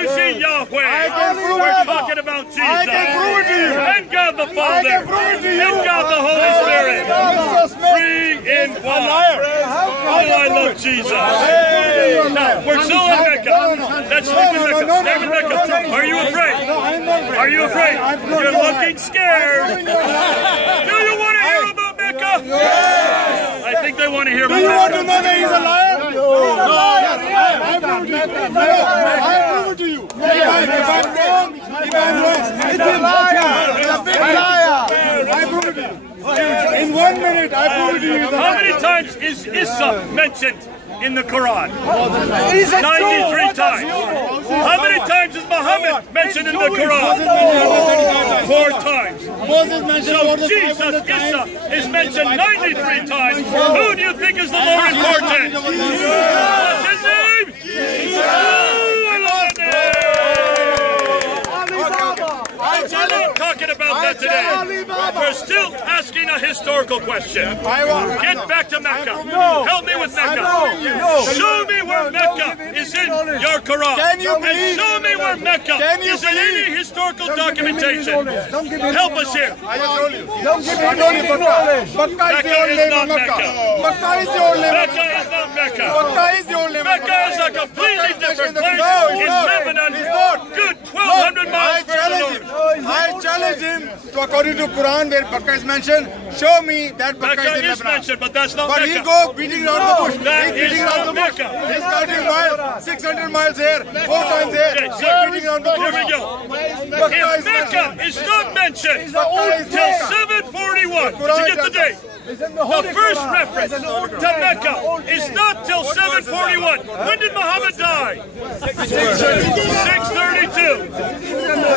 you see Yahweh? We're talking about Jesus. I can prove it to you. And God the Father. And God the Holy Spirit. Three in one. Oh, I love Jesus. Now, we're still in Mecca. Let's leave in Mecca. Stay with Mecca. Are you afraid? Are you afraid? You're looking scared. Do you want to hear about Mecca? Yes. I think they want to hear about Mecca. Do you want to know that he's a liar? I prove it to you. If I'm wrong, it's a liar. It's a big liar. I prove it to you. In 1 minute, I prove it to you. How many times is Isa mentioned in the Quran? 93 times. How many times is Muhammad mentioned in the Quran? 4 times. So Jesus, Isa, is mentioned 93 times. Who do you think is the more important? What's his name? Jesus. Oh, I love that name. We're not talking about that today. We're still asking a historical question. Get back to Mecca. Help me with Mecca. Show me where Mecca is in your Quran. And show me where Mecca is in any historical documentation. Help us here. Mecca is not Mecca. Mecca is not Mecca. Mecca is a completely different place in Lebanon. Good 1,200 miles further north. I challenge him to, according to Quran, where Mecca is mentioned, show me that Mecca is in Lebanon. Mentioned, but that's not Mecca. But he'll go beating around the bush. That is not Mecca. He's counting miles, 600 miles here, 4 times here. Okay, beating around the bush. Here we go. If Mecca is not mentioned till 741, did you get the date? The first reference to Mecca is not till 741. When did Muhammad die? 632.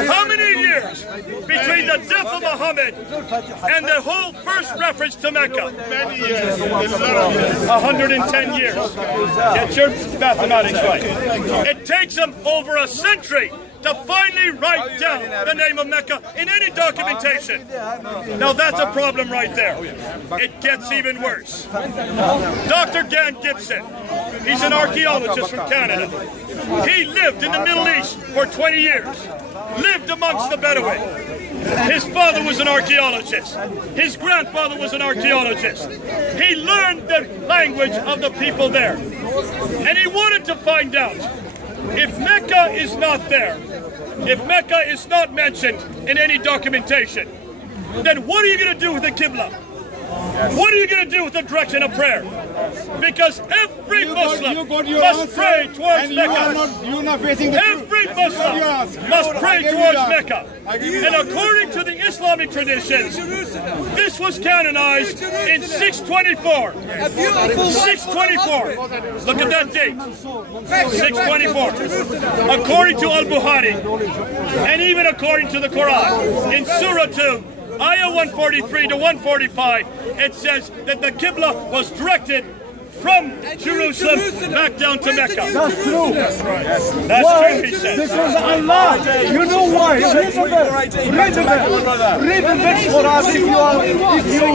How many years between the death of Muhammad and the whole first reference to Mecca? 110 years. Get your mathematics right. It takes them over a century to finally write down the name of Mecca in any documentation. Now that's a problem right there. It gets even worse. Dr. Dan Gibson, he's an archaeologist from Canada. He lived in the Middle East for 20 years, lived amongst the Bedouin. His father was an archaeologist. His grandfather was an archaeologist. He learned the language of the people there. And he wanted to find out, if Mecca is not there, if Mecca is not mentioned in any documentation, then what are you going to do with the Qibla? What are you going to do with the direction of prayer? Because every Muslim must pray towards Mecca. Every Muslim must pray towards Mecca. And according to the Islamic traditions, this was canonized in 624. 624. Look at that date. 624. According to Al-Bukhari, and even according to the Quran, in Surah 2, Ayah 143 to 145, it says that the Qibla was directed from Jerusalem back down to Mecca. That's true. That's right. That's true, he says. Because Allah, you know why? Read the verse. Read the verse for us if you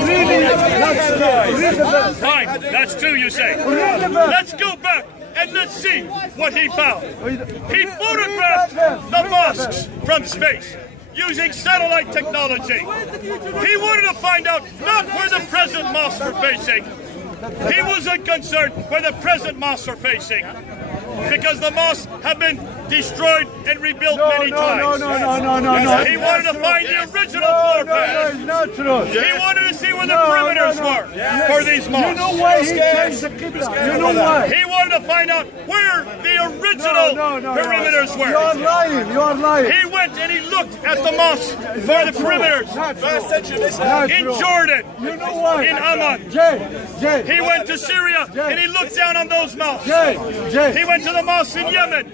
really, that's true. Read the verse. Fine, that's true, you say. Let's go back and let's see what he found. He photographed the mosques from space using satellite technology. He wanted to find out not where the present mosques were facing. He wasn't concerned where the present mosques are facing, because the mosques have been destroyed and rebuilt many times. No. He wanted to find the original floor plan. He wanted to see where the perimeters were for these mosques. You know why he changed the Qibla? You know why? He wanted to find out where the original perimeters were. You are lying. You are lying. He went and he looked at the mosques for the perimeters in Jordan, you know why? in Amman. He went to Syria and he looked down on those mosques. He went to the mosques in Yemen.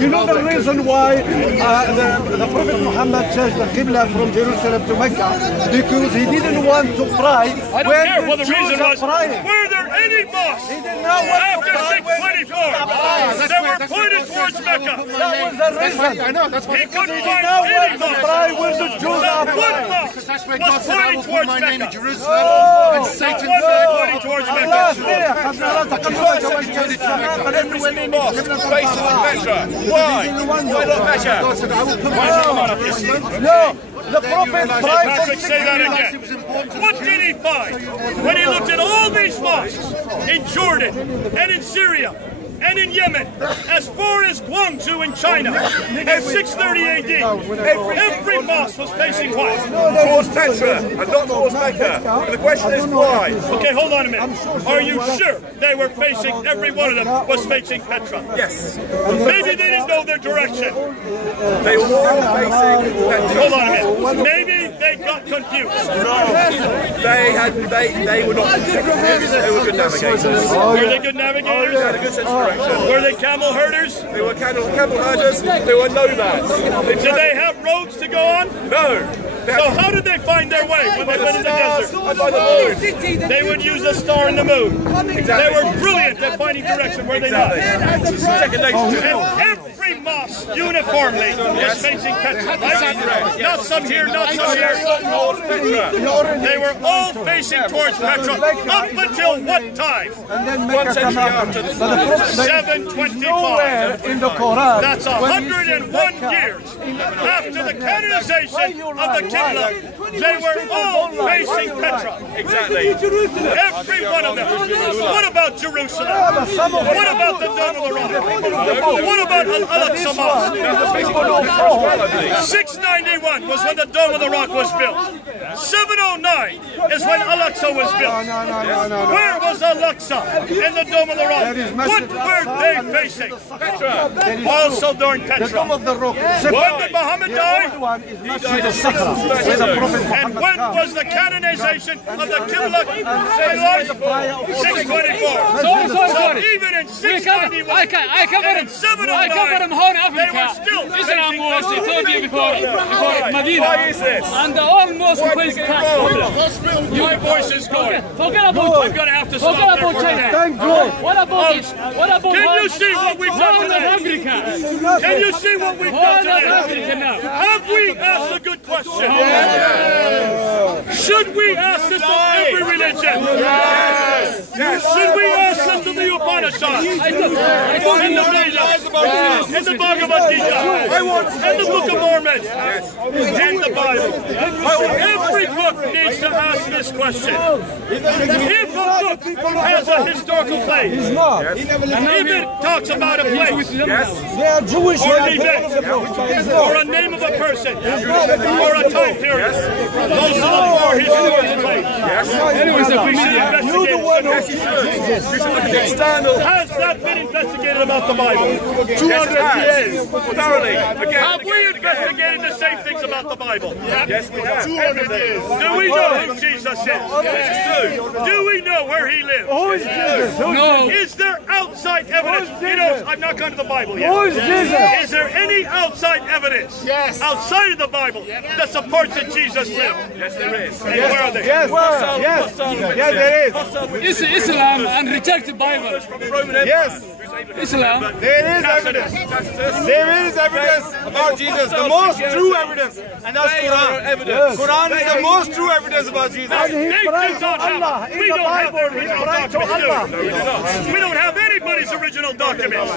You know the reason why the Prophet Muhammad changed the Qibla from Jerusalem to Mecca? Because he didn't want to pray. I don't care what the reason was. Were there any mosques after 624 that were pointed towards Mecca. That was the reason. I know, that's why He couldn't find Now any where the mosque. pride where the Jews Not are. one mosque that's why was God said, I pointing will put towards my name in Mecca. Jerusalem. And Not Satan one was said, pointing towards Allah Mecca. استريح قبل لا تقبل Every single mosque faces Petra. Why? Why not Mecca? God said, I will put my name in Jerusalem. No, the prophet prayed for Patrick, say that again. What did he find when he looked at all these mosques in Jordan and in Syria and in Yemen, as far as Guangzhou in China, at 630 AD? Every mosque was facing what? Towards Petra and not towards Mecca. And the question is why? Okay, hold on a minute. Are you sure they were facing, every one of them was facing Petra? Yes. Maybe they didn't know their direction. They were all facing Petra. Hold on a minute. Maybe they got confused. They were not confused. They were good navigators. Were they good navigators? They had a good sense of direction. Were they camel herders? They were camel herders. They were nomads. Did they have roads to go on? No. So how did they find their way when they went in the desert? And by the moon. They would use a star and the moon. They were brilliant at finding direction, were they not? Second nature to them. And every mosque uniformly was facing Petra, right? Not some here, not some here. They were all facing towards Petra up until what time? and then Mecca come out. But the prophet said 725. nowhere in the Quran. That's 101 years after the canonization of the Qibla. They were all facing Petra. Exactly. Every one of them. What about Jerusalem? What about the Dome of the Rock? What about Al-Aqsa Mosque? 691 was when the Dome of the Rock was built. 709 is when Al-Aqsa was built. Where was Al-Aqsa and the Dome of the Rock? What were they facing? Petra. Also during Petra. Of the rock. When did Muhammad die? One is Masjid al-Sakra, where the Prophet And Muhammad when died. was the canonization of the Qibla in life? 624. Sorry. Even in 691 I covered and him. 709, I covered him whole they Africa. were still Islam facing was Petra. Ethiopia before Medina. Why is this? And all Muslims Why face did it get wrong? My voice is going. Forget about I'm going to have to Forget stop there about for China. today. Thank God. What about it? What about Can you see what we've done Horn of today? Africa? Can you see what we've done Horn of today? Africa now. Have we asked a good question? Should we ask this of every religion? Should we ask this of the Upanishads? And the Vedas? And the Bhagavad Gita? And the Book of Mormon? And the Bible? Every book needs to ask this question. If a book has a historical place, He's not. if it talks about a place, They are Jewish. or They an are event, or a name of a person, or a time period, those are the four historical claims. Anyways, We should You're the investigate. one who Has that been investigated about the Bible? 200 years. Thoroughly. Again. Have we investigated the same things about the Bible? Yes, we have. Do we know who Jesus is? Do we know where he lives? Who is Jesus? No. Is there outside evidence? You know, I've not gone to the Bible yet. Who is Jesus? Is there any outside evidence outside of the Bible that supports that Jesus lived? Yes, there is. And where are they? Yes, yes, there is. It's Islam and reject the Bible. Yes, Islam. there is evidence. There is evidence about Jesus, the most true evidence, and that's Quran. Quran is the most true evidence about Jesus. They do not have. We don't have their original documents. do we? We don't have anybody's original documents.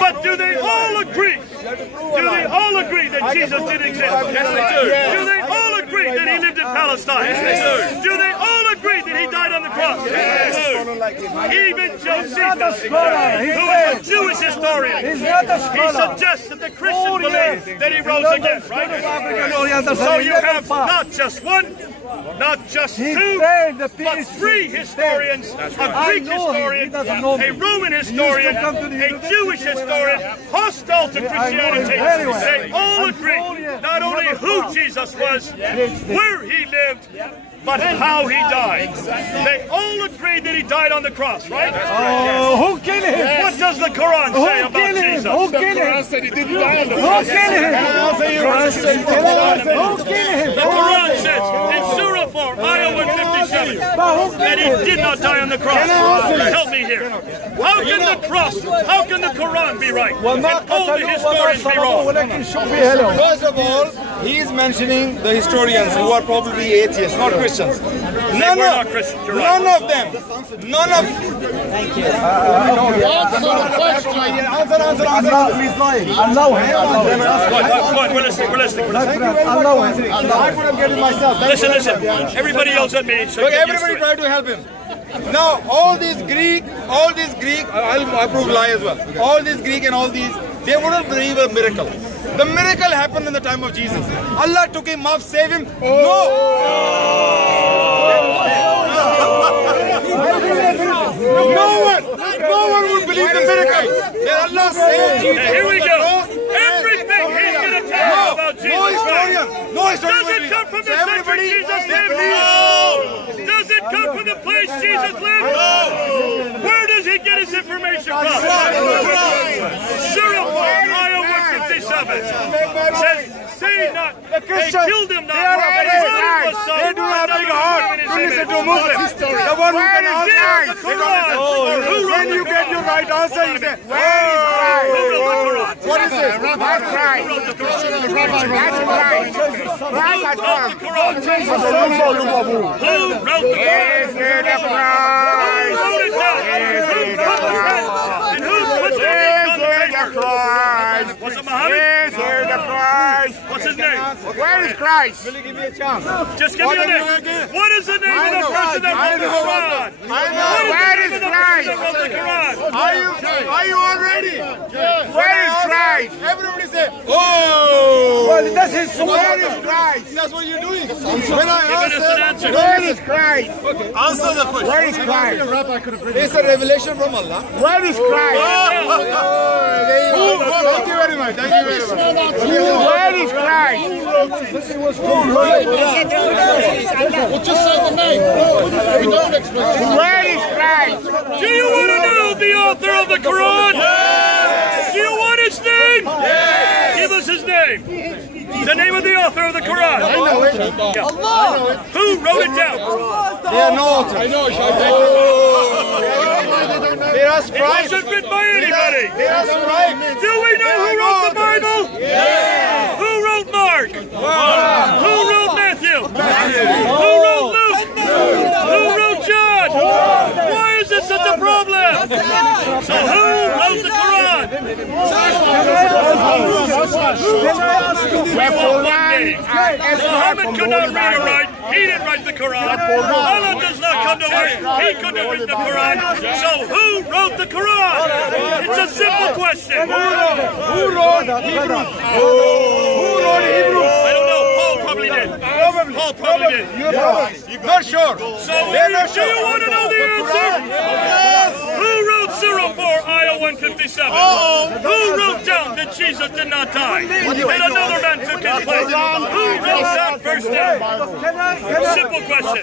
But do they all agree? Do they all agree that Jesus did exist? Yes, they do. Do they all agree that he lived in Palestine? Yes, they do. Do they all agree that he died on the cross? Yes. Even Josephus, He's not a scholar. He who is a said Jewish historian, he's not a he scholar. suggests that the Christians believe that he rose again, right? So you have not just one, not just He's two, saying the but peace three is historians, a Greek historian, doesn't know me. a Roman He historian, used to come to the a university Jewish historian, hostile to Christianity. very well. They all I'm agree Polish. not only who Jesus was, where he lived, but how he died. They all agree that he died on the cross, right? Oh, who killed him? What does the Quran Who say about killed him? Jesus? Who killed him? said he didn't die on the Who killed him? Who killed him? The Quran says in Surah 4, Ayah 157, 57 that he did not die on the cross. Help me here. How can the cross, how can the Quran be right? And all the historians be wrong? First of all, he is mentioning the historians who are probably atheists, not Christians. None None of them. None of Thank you. Listen. Everybody yells at me. So Look, everybody try to help him. Now, all these Greek, I'll prove lie as well. All these Greek and all these, they wouldn't believe a miracle. The miracle happened in the time of Jesus. Allah took him up, saved him. No one would believe the miracle. That Allah saved Jesus. Here we go. Everything he's going to tell you about Jesus Christ. No historian. Does it come from the century Jesus lived? No. Does it come from the place Jesus lived? No. Where does he get his information from? Serial Io 157 says, say not, they killed him not, but his son was so. They do not make a heart to listen to Muslims. The one who can answer. When you get your right answer, you say, where is Christ? Who wrote the Quran? What is this? Who wrote the Quran? Who wrote the Quran? Who wrote the Quran? Who wrote it down? Who put the pen? And who put the ink on the paper? Was it Muhammad? What's his name? Where is Christ? Will you give me a chance? Just give me a name. What is the name of the person that wrote the Quran? Where is Christ? Are you all ready? Where is Christ? Everybody say, oh! Well, that's his son. Where is Christ? That's what you're doing. When I answer. Where is Christ? Okay. Answer the question. Where is Christ? It's a revelation from Allah. Where is Christ? Thank you very much. Thank you very much. Where is Christ? Just say the name. We don't explain. Where is Christ? Do you want to know the author of the Quran? Yes. Do you want his name? Yes. Give us his name. The name of the author of the Quran. I know it. Yeah. Allah. Who wrote it down? They are no author. I know. They are scribes. It wasn't written by anybody. They are scribes. Do we know who wrote the Bible? Yes. Who wrote Mark? Who wrote Matthew? Who wrote Luke? Who wrote John? Why is this such a problem? So who wrote the Quran? Muhammad could not read or write. He didn't write the Quran. Allah does not come to earth. He couldn't have written the Quran. So who wrote the Quran? It's a simple question. Who wrote Hebrews? Who wrote Hebrews? I don't know. Paul probably did. Paul probably did. You're not sure. So do you want to know the answer? Yes. Who wrote 04 Io 157? Who wrote down that Jesus did not die? And another man took his place. Who wrote that first down? Simple question.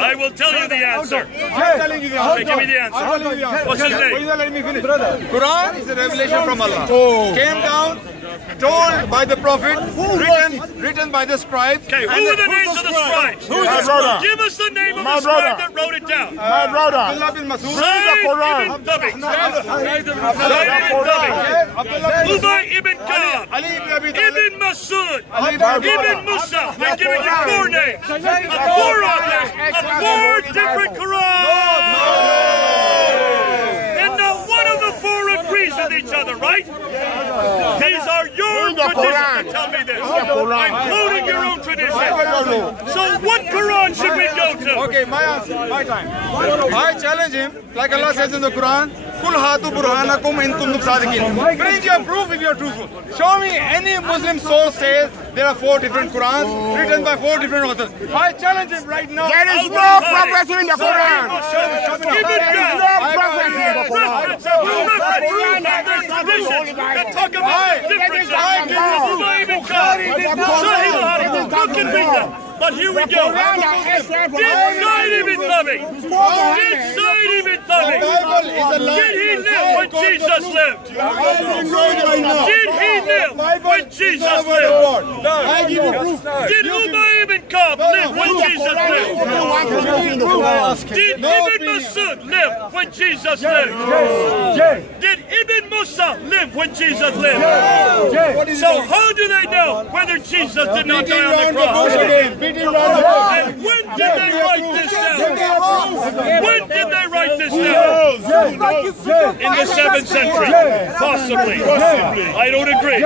I will tell you the answer. Okay, give me the answer. What's his name? Let me finish. Quran is a revelation from Allah. Came down, told by the Prophet, written by the scribes. Okay, who are the names of the scribes? Give us the name of the scribe that wrote it down. My brother. Abdullah bin Masud. Ibn Thabit. Ubay ibn Ka'ab. Ibn Masud. Ibn Musa. I'm giving you 4 names. Of 4 authors. Of 4 different Qurans. And not one of the 4 agrees with each other, right? These are your traditions that tell me this. Including your own tradition. So what Quran should we go to? Okay, my answer, my time. I challenge him, like Allah says in the Quran, Kul hatu burhanakum in kuntum sadiqin. Bring your proof if you are truthful. Show me any Muslim source says there are 4 different Qurans written by 4 different authors. I challenge him right now. There is no prophecy in the Quran. There is no prophecy in the Quran. That talk about difference. But here we go. Did Hyde ibn Thabit? Did he live when Jesus lived? Did he live when Jesus lived? Did Ubay ibn Ka'ab live when Jesus lived? Did Ibn Masud live when Jesus lived? Did Ibn Musa live when Jesus lived? So how do they know whether Jesus did not die on the cross? And when did they write this down? When did they write this down? In the 7th century, possibly. I don't agree.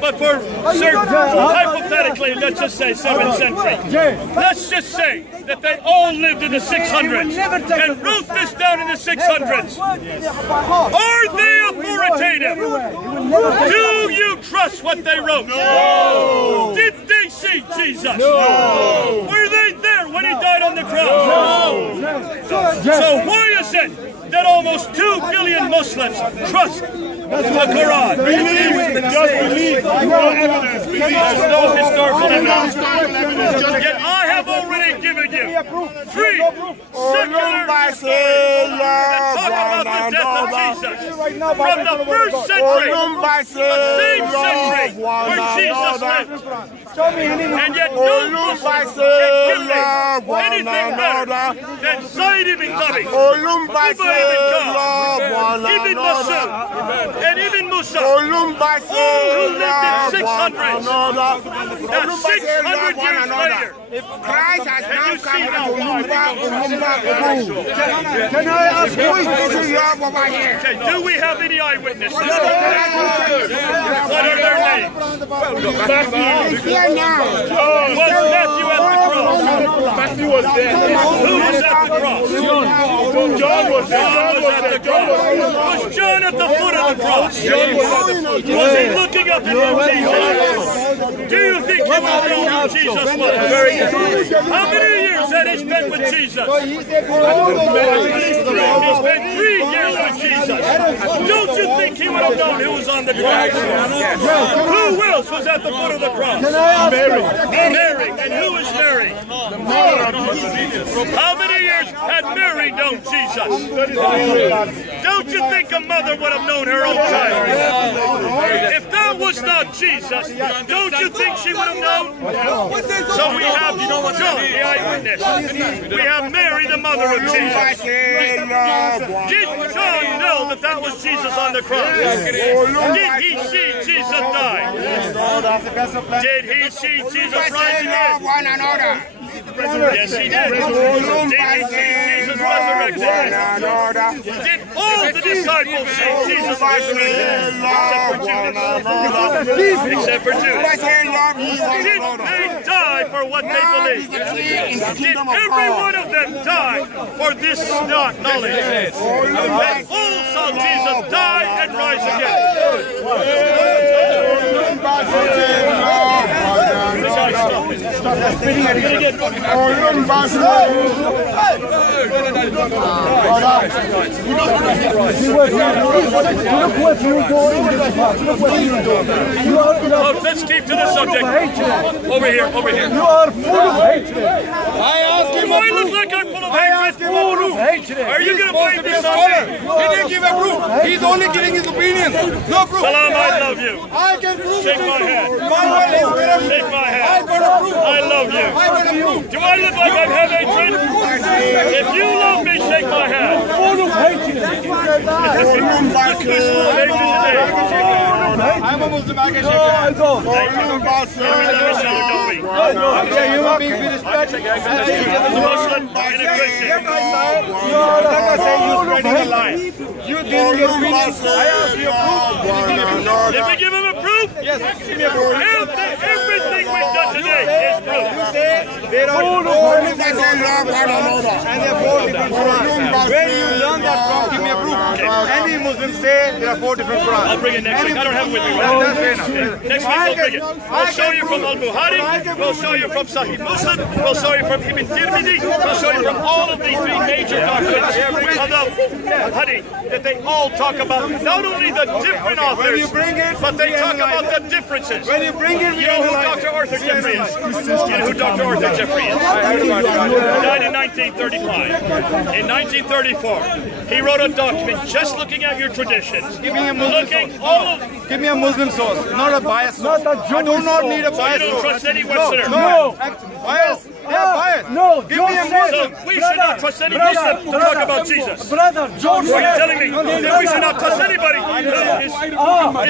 But for certain, hypothetically, let's just say 7th century. Let's just say that they all lived in the 600s and wrote this down in the 600s. Are they authoritative? Do you trust what they wrote? No. Did they see Jesus? No. Were they there when he died on the cross? No. So why is it that almost 2 billion Muslims trust the Quran? Believe, just believe. No evidence. Believe. There's no historical evidence. Yet I have already given you 3 secular stories that talk about the death of Jesus from the 1st century, the same century where Jesus lived. And yet no Muslim can give me anything better than Zayd ibn Thabit, Ubay ibn Ka'b, Ibn Masud, and Ibn Musa, all who lived in 600s. Now 600 years later, if Christ has can you see how can I ask who is over here? Okay, do we have any eyewitnesses? What are their names? He's here now. Was Matthew at the cross? Matthew was there. Who was at the cross? John was there. John was at the cross. Was John at the foot of the cross? Was he looking up at Jesus? Do you think he would have known who Jesus was? How many years had he spent with Jesus? He spent 3 years with Jesus. Don't you think he would have known who was on the cross? Who else was at the foot of the cross? Mary. Mary. And who is Mary? How many years had Mary known Jesus? Don't you think a mother would have known her own child? If that was not Jesus, don't you think she would have known? So we have John, the eyewitness. We have Mary, the mother of Jesus. Did John know that that was Jesus on the cross? Did he see Jesus die? Did he see Jesus rise again? Yes, he did. Did he see Jesus resurrected? Did all the disciples see Jesus resurrected? Except for Judas. Did they die for what they believed? Did every one of them die for this knowledge? They all saw Jesus die and rise again. Let's keep to the subject. Over here, over here. You are full of hatred. I ask him, do I look like I'm full of hatred? Are you going to blame this on me? He didn't give a proof. He's only giving his opinion. No proof. Salam, I love you. I can prove Shake it. my hand. Shake my I hand. got a proof. I love you. I got a proof. Do I look like I have hatred? If you love me, shake my hand. Full of hatred. Look who's full of hatred today. I'm a Muslim. I can shake No, I don't. Thank you. Let me show you, don't we? human beings with respect. A Muslim and a Christian. I'm not saying you're spreading a lie. You did your opinion. I asked you a proof. Did we give him a proof? Yes, give me a proof. Everything we've done today is proof. You say there are 4 different Qurans and there are 4 different Qurans. Where you learn that from, give me a proof. Any Muslim say there are 4 different Qurans. I'll bring it next week. I don't have it with me. That's fair enough. Next week we'll bring it. We'll show you from Al-Bukhari, we'll show you from Sahih Muslim, we'll show you from Ibn Tirmidhi, we'll show you from all of the 3 major documents of the Hadith that they all talk about not only the different authors, but they talk about the differences. When you bring it, You know who Dr. Arthur Jeffrey is? You know who Dr. Arthur Jeffrey is? He died in 1935. In 1934, he wrote a document just looking at your traditions. Give me a Muslim source. Give me a Muslim source, not a biased source. Not a I do not need a So you biased don't source. trust any Westerner? No. Bias. They are biased. No, Give me a Muslim. So we should not trust any Muslim to talk about Jesus. Brother, George Are you said. telling me that we should not trust anybody?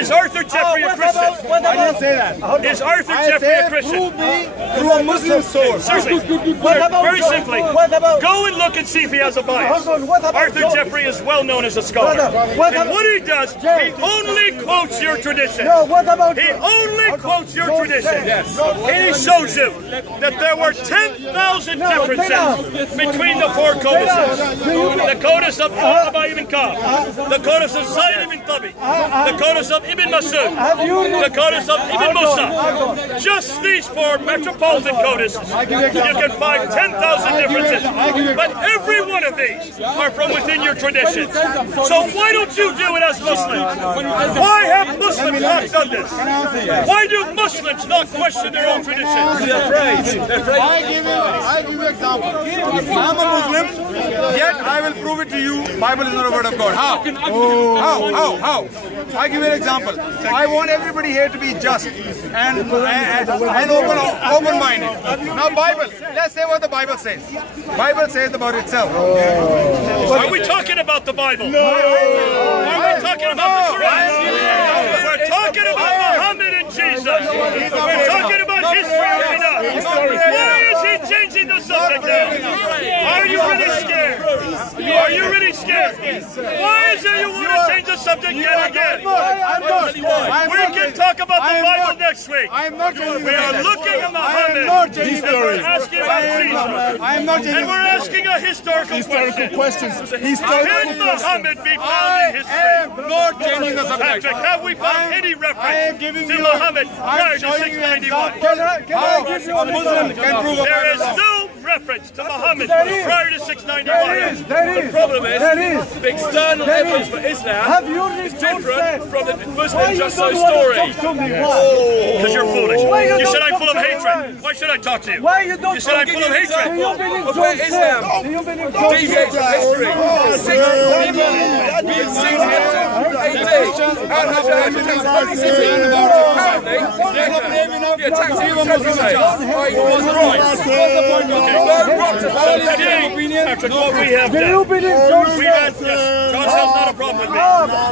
Is Arthur Jeffrey a Christian? I didn't say that. Is Arthur I Jeffrey a said Christian? prove me through a Muslim source. Seriously, very simply, go and look and see if he has a bias. Arthur Jeffrey is well known as a scholar. And what he does, he only quotes your tradition. No, what about He only quotes your tradition. He shows you that there were 10,000 differences between the four codices. The codice of Abba ibn Ka'b, the codice of Zayd ibn Tabi, the codice of Ibn Masud, the codice of Ibn Musa. Just these four metropolitan codices, you can find 10,000 differences. But every one of these are from within your tradition. So why don't you do it as Muslims? Why have Muslims not done this? Why do Muslims not question their own traditions? I give you an example. I'm a Muslim, yet I will prove it to you. Bible is not a word of God. How? How? I give you an example. I want everybody here to be just and open-minded. Now, Bible. Let's say what the Bible says. Bible says about itself. Are we talking about the Bible? No. Are we talking about the Quran? We're talking about Muhammad and Jesus. We're talking about history right now. Why is he changing the subject now? Are you really scared? Are you really scared? Why is it you want to change the subject yet again? We can talk about the Bible next week. I am not changing We are looking at Muhammad and we're asking about Jesus. I am not changing. And we're asking a historical question. Can Muhammad be found in I am history? not changing the subject. Patrick, have we found any reference to Muhammad prior to 691? How a Muslim can prove a There is no reference to Muhammad prior to 691. The problem is, the the external evidence for Islam is different from the Muslim just so story. Because you're foolish. You said I'm full of hatred. Why should I talk to you? Why you don't You said I'm full of hatred. Do you believe Of where John Islam said? Do you believe John deviates from history. 6 people being seen here AD. How has that actually taken city? Apparently, the attacks on the countryside. I was right. No rocks about Patrick, what we have Do you done. believe John We said? had, yes, John Sell's not a problem with me.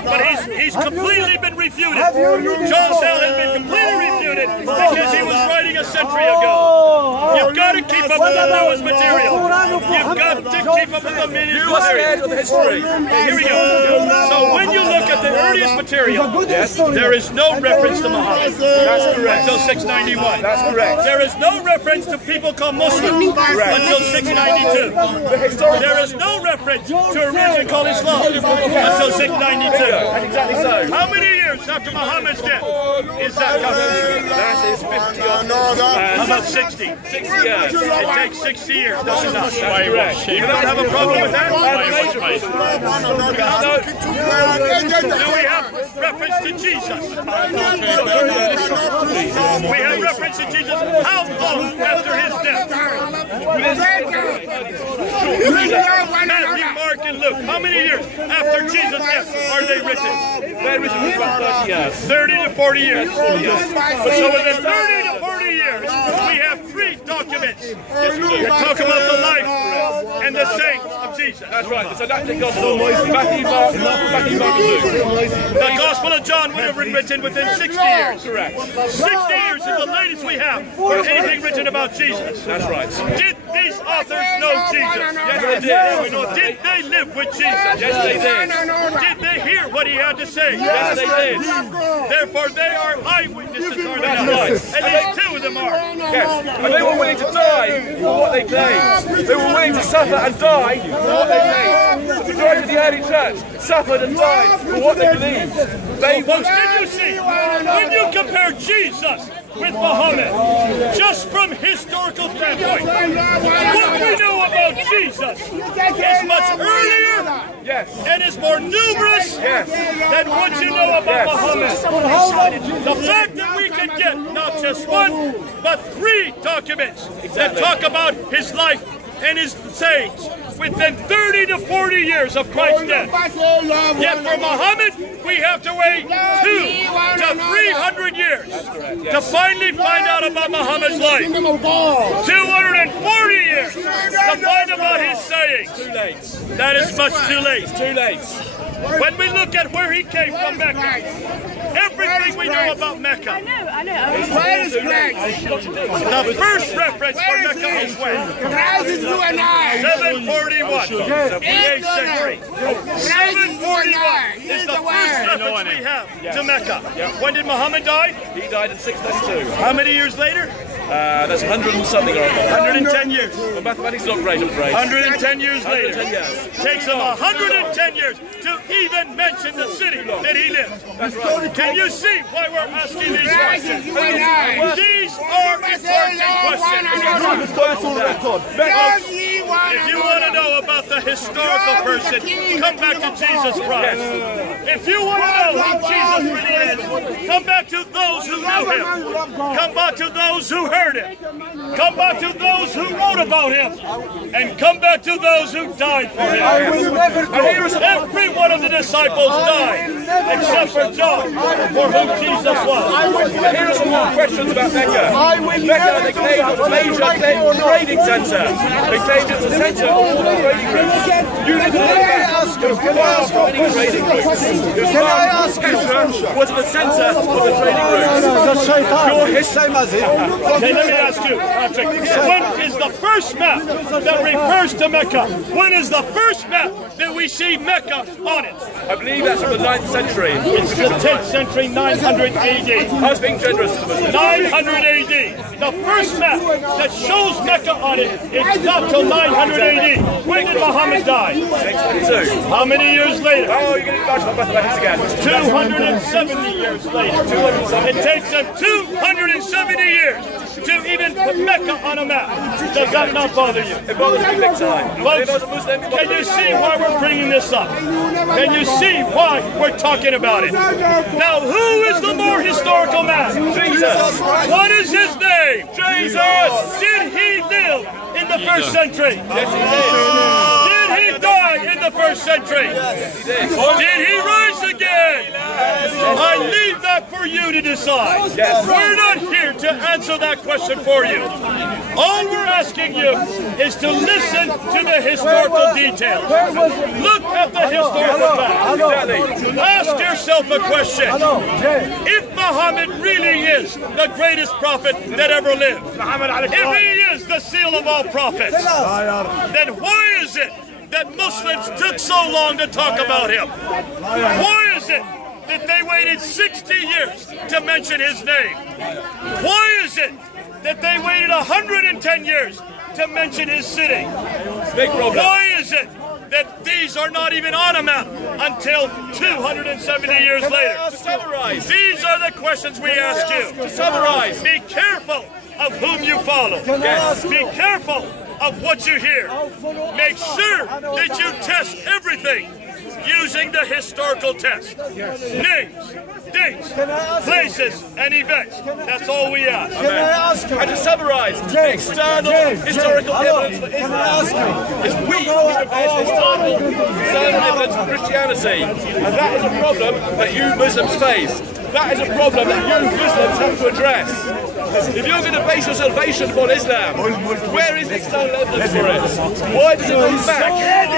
But he's completely been refuted. John Sell has been completely refuted because he was writing a century ago. You've got to keep up with the newest material. You've got to keep up with the newest You are scared material. of the history. Here we go. So when you look at the earliest material, there is no reference to Muhammad. That's correct. Until 691. That's correct. There is no reference to people called Muslims until 692. There is no reference to a religion called Islam until 692. That's exactly so. How many years after Muhammad's death is that coming? That is 50 odd. How about 60? 60 years. It takes 60 years, does it not? That's correct. You don't have a problem with that? Do we have reference to Jesus? We have reference to Jesus. How long after his death? Matthew, Mark, and Luke. How many years after Jesus' death are they written? They're written about 30 years. 30 to 40 years. So within 30 to 40 years, we have 3 documents that talk about the life and the saints of Jesus. That's right. So that's the gospel. Matthew, Mark, and Luke. The Gospel of John would have been written within 60 years. Correct. 60 years is the latest we have for anything written about Jesus. That's right. Did these authors know Jesus? Yes, they did. Did they live with Jesus? Yes, they did. Did they hear what he had to say? Yes, they did. Therefore, they are eyewitnesses, are they not? right. At least 2 of them are. Yes. And they were willing to die for what they claimed. They were willing to suffer and die for what they claimed. The majority of the early church suffered and died for what they believed. They Folks, did you see? When you compare Jesus with Muhammad, just from historical standpoint, what we know about Jesus is much earlier and is more numerous than what you know about Muhammad. The fact that we can get not just 1, but 3 documents that talk about his life and his sayings within 30 to 40 years of Christ's death. Yet for Muhammad, we have to wait 200 to 300 years to finally find out about Muhammad's life. 240 years to find about his sayings. Too late. That is much too late. It's too late. When we look at where he came from, Mecca, everything we know about Mecca. I know. The first reference for Mecca is when? 741, the 8th century. 741 is the first reference we have to Mecca. When did Muhammad die? He died in 632. How many years later? That's 100 and something or other. 110 years. Well, mathematics is not great, I'm afraid. 110 years later. 110 years. Takes him 110 years to even mention the city that he lived. That's right. Can you see why we're asking these questions? These are important questions. If you want to know about the historical person, come back to Jesus Christ. If you want to know who Jesus really is, come back to those who knew him. Come back to those who heard him. Come back to those who wrote about him. And come back to those who died for him. Every one of the disciples died, except for John, for whom Jesus was. Here are some more questions about Mecca. Mecca, they claim, was a major trading centre. They claimed it's a centre of all the trading routes. You didn't know that. Trading routes. Can I ask you? Was the centre of the trading routes. Okay, let me ask you, Patrick, when is the first map that refers to Mecca? When is the first map that we see Mecca on it? I believe that's from the 9th century. It's the 10th century, 900 AD. I was being generous to the Muslims. 900 AD. The first map that shows Mecca on it is not till 900 AD. When did Muhammad die? 622. How many years later? Oh, you're getting back to mathematics again. 270 years later. It takes them 270 years to even put Mecca on a map. Does that not bother you? It bothers me big time. Folks, can you see why we're bringing this up? Can you see why we're talking about it? Now, who is the more historical man? Jesus. What is his name? Jesus. Did he live in the first century? Yes, he did. Did he die in the first century? Did he rise again? I leave that for you to decide. We're not here to answer that question for you. All we're asking you is to listen to the historical details. Look at the historical facts. Ask yourself a question. If Muhammad really is the greatest prophet that ever lived, if he is the seal of all prophets, then why is it that Muslims took so long to talk about him? Why is it that they waited 60 years to mention his name? Why is it that they waited 110 years to mention his city? Big problem. Why is it that these are not even on a map until 270 years later? To summarize. These are the questions we ask you. To summarize. Be careful of whom you follow. Yes. Be careful of what you hear. Make sure that you test everything using the historical test. Names, dates, places, and events. That's all we ask. And to summarize, the external historical evidence for Islam is weak as historical evidence for Christianity. And that is a problem that you Muslims face. That is a problem that you Muslims have to address. If you're going to base your salvation upon Islam, where is the external evidence for it? Why does it look back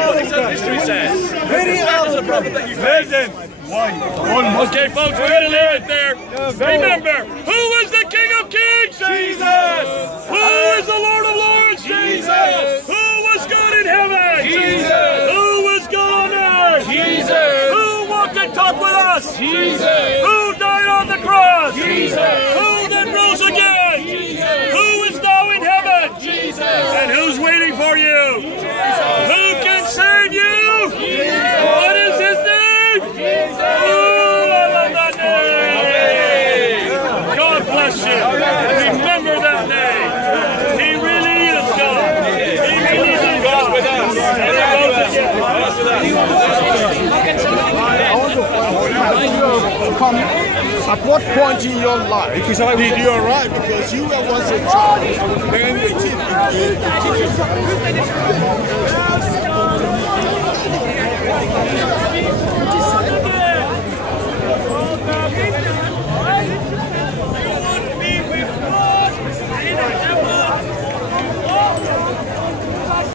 what external history says? That is a problem that you face. Okay, folks, we're going to leave it there. Remember, who is the King of Kings? Jesus! Who is the Lord of Lords? Jesus! Who was God in heaven? Jesus! Who was God on earth? Jesus! Who walked and talked with us? Jesus! Who died on the cross? Jesus! Who then rose again? Jesus! Who is now in heaven? Jesus! And who's waiting for you? Who can save you? What is his name? Ooh, I love that name. God bless you. Remember that name. He really is God. He really is God with us. And he goes again. I want to At what point in your life did you arrive? Because you were once a child, then the teachers.